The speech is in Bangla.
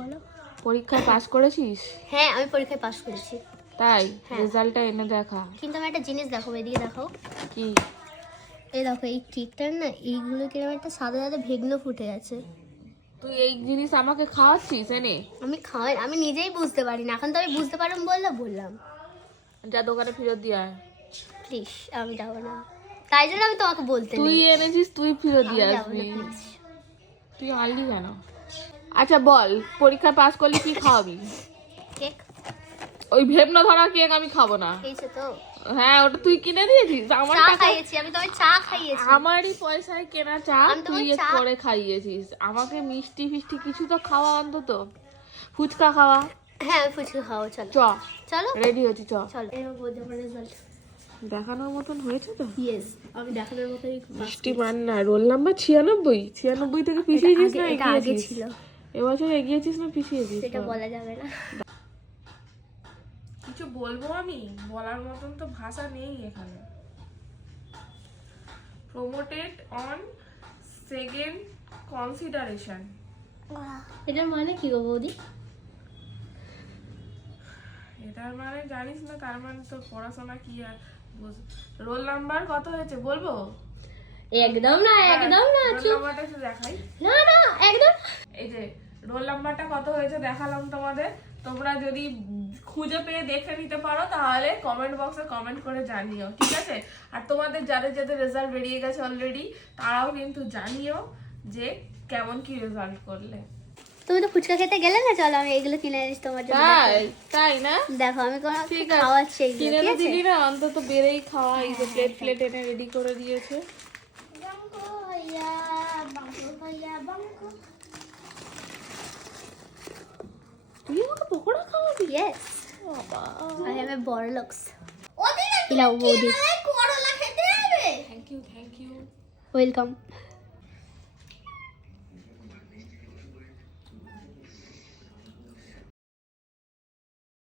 বলো। পরীক্ষায় পাস করেছিস? হ্যাঁ আমি পরীক্ষায় পাস করেছি। তাই? রেজাল্টটা এনে দেখা। কিন্তু আমি একটা জিনিস দেখাবো, এদিকে দেখাও। কি? এই দেখো এই কেকটার না এইগুলো কিরকম একটা সাদা সাদা ভেগনো ফুটে আছে। তুই এই জিনিস আমাকে খাওয়াচ্ছিস এনে? আমি খাওয়াই, আমি নিজেই বুঝতে পারি না, এখন তো আমি বুঝতে পারলাম বললাম। যা দোকানে ফেরত দিয়ে আয়। প্লিজ আমি যাবো না, তাই জন্য আমি তোমাকে বলতে তুই এনেছিস, তুই ফেরত দিয়ে আসবি। তুই আনলি কেন? আচ্ছা বল, পরীক্ষায় পাস করলে কি খাওয়াবি? কেক। ওই ভেবনা ধরা কেক আমি খাবো না। খেয়েছো তো? হ্যাঁ, ওটা তুই কিনে দিয়েছিস। আমার চা টাকা খাইয়েছি আমি, তোমায় চা খাইয়েছি। আমারই পয়সায় কেনা চা তুই করে খাইয়েছিস আমাকে। মিষ্টি ফিষ্টি কিছু তো খাওয়া, অন্তত ফুচকা খাওয়া। হ্যাঁ আমি ফুচকা খাবো, চলো চলো রেডি হচ্ছি, চলো। এবার বলতে পারে রেজাল্ট দেখানোর মতন হয়েছে তো? ইয়েস, আমি দেখানোর মতোই মিষ্টি মান না। রোল নাম্বার 96 থেকে পিছিয়েছিস না আগে এগিয়েছিস? ছিল। এবছর এগিয়েছিস না পিছিয়েছিস? সেটা বলা যাবে না। কিছু বলবো আমি? বলার মতন তো ভাষা নেই এখানে। Promoted on second consideration. এটার মানে কি গো বৌদি? এটার মানে জানিস না? তার মানে তোর পড়াশোনা কি আর রোল নাম্বার কত হয়েছে বলবো? একদম না, একদম না, রোল নাম্বারটা একটু দেখাই। না না একদম। এই যে রোল নাম্বারটা কত হয়েছে দেখালাম তোমাদের। তোমরা যদি খুঁজে পেয়ে দেখে নিতে পারো তাহলে কমেন্ট বক্সে কমেন্ট করে জানিও, ঠিক আছে? আর তোমাদের যাদের যাদের রেজাল্ট বেরিয়ে গেছে অলরেডি, তারাও কিন্তু জানিও যে কেমন কি রেজাল্ট করলে। তুমি তো ফুচকা খেতে গেলে না, চলো আমি এগুলো কিনে আনিস তোমার জন্য। তাই না? দেখো আমি কোনো খাওয়াচ্ছি এগুলো, কিনে ঠিক তো আছে? দিলি না, অন্তত বেরেই খাওয়া। এই যে প্লেট প্লেট এনে রেডি করে দিয়েছে। তুই আমাকে পকোড়া খাওয়াবি? ইয়েস, বাবা, আই এম এ বড় লক্স। ইলাও বৌদি, থ্যাংক ইউ ওয়েলকাম।